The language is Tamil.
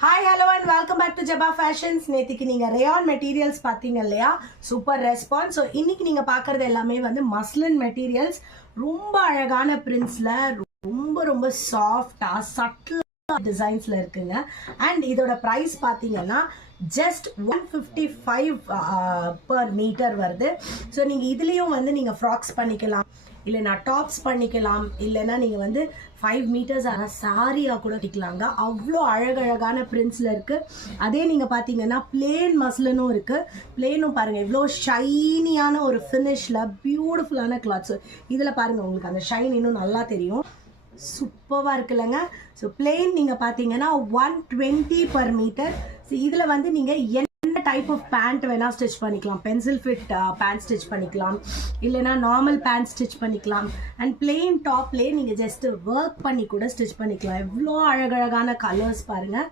Hi, hello and welcome back to Jabba Fashions. நேத்திக்கு நீங்க rayon materials பாத்தீங்க இல்லையா? Super response. ஸோ இன்னைக்கு நீங்க பாக்குறது எல்லாமே வந்து மஸ்லின் மெட்டீரியல்ஸ், ரொம்ப அழகான பிரிண்ட்ஸ்ல, ரொம்ப ரொம்ப சாஃப்டா சட்டில் டிசைன்ஸ்ல இருக்குங்க. அண்ட் இதோட பிரைஸ் பாத்தீங்கன்னா ஜஸ்ட் 155 பர் மீட்டர் வருது. ஸோ நீங்க இதுலயும் வந்து நீங்க ஃப்ராக்ஸ் பண்ணிக்கலாம், இல்லைனா டாப்ஸ் பண்ணிக்கலாம், இல்லைன்னா நீங்கள் வந்து 5 மீட்டர்ஸ் ஆனால் சாரியாக கூட கட்டிக்கலாங்க. அவ்வளோ அழகழகான பிரிண்ட்ஸில் இருக்குது. அதே நீங்கள் பார்த்தீங்கன்னா பிளேன் மஸ்லினும் இருக்குது. பிளேனும் பாருங்கள் இவ்வளோ ஷைனியான ஒரு ஃபினிஷில் பியூட்டிஃபுல்லான கிளாத்ஸ். இதில் பாருங்கள் உங்களுக்கு அந்த ஷைன் இன்னும் நல்லா தெரியும். சூப்பராக இருக்குல்லங்க. ஸோ பிளேன் நீங்கள் பார்த்தீங்கன்னா 120 பர் மீட்டர். ஸோ இதில் வந்து நீங்கள் என்ன டைப் ஆஃப் பேண்ட் வேணால் ஸ்டிச் பண்ணிக்கலாம். பென்சில் ஃபிட் பேண்ட் ஸ்டிச் பண்ணிக்கலாம், இல்லைனா நார்மல் பேண்ட் ஸ்டிச் பண்ணிக்கலாம். அண்ட் பிளெயின் டாப்லேயே நீங்கள் ஜஸ்ட் ஒர்க் பண்ணி கூட ஸ்டிச் பண்ணிக்கலாம். எவ்வளோ அழகழகான கலர்ஸ் பாருங்கள்.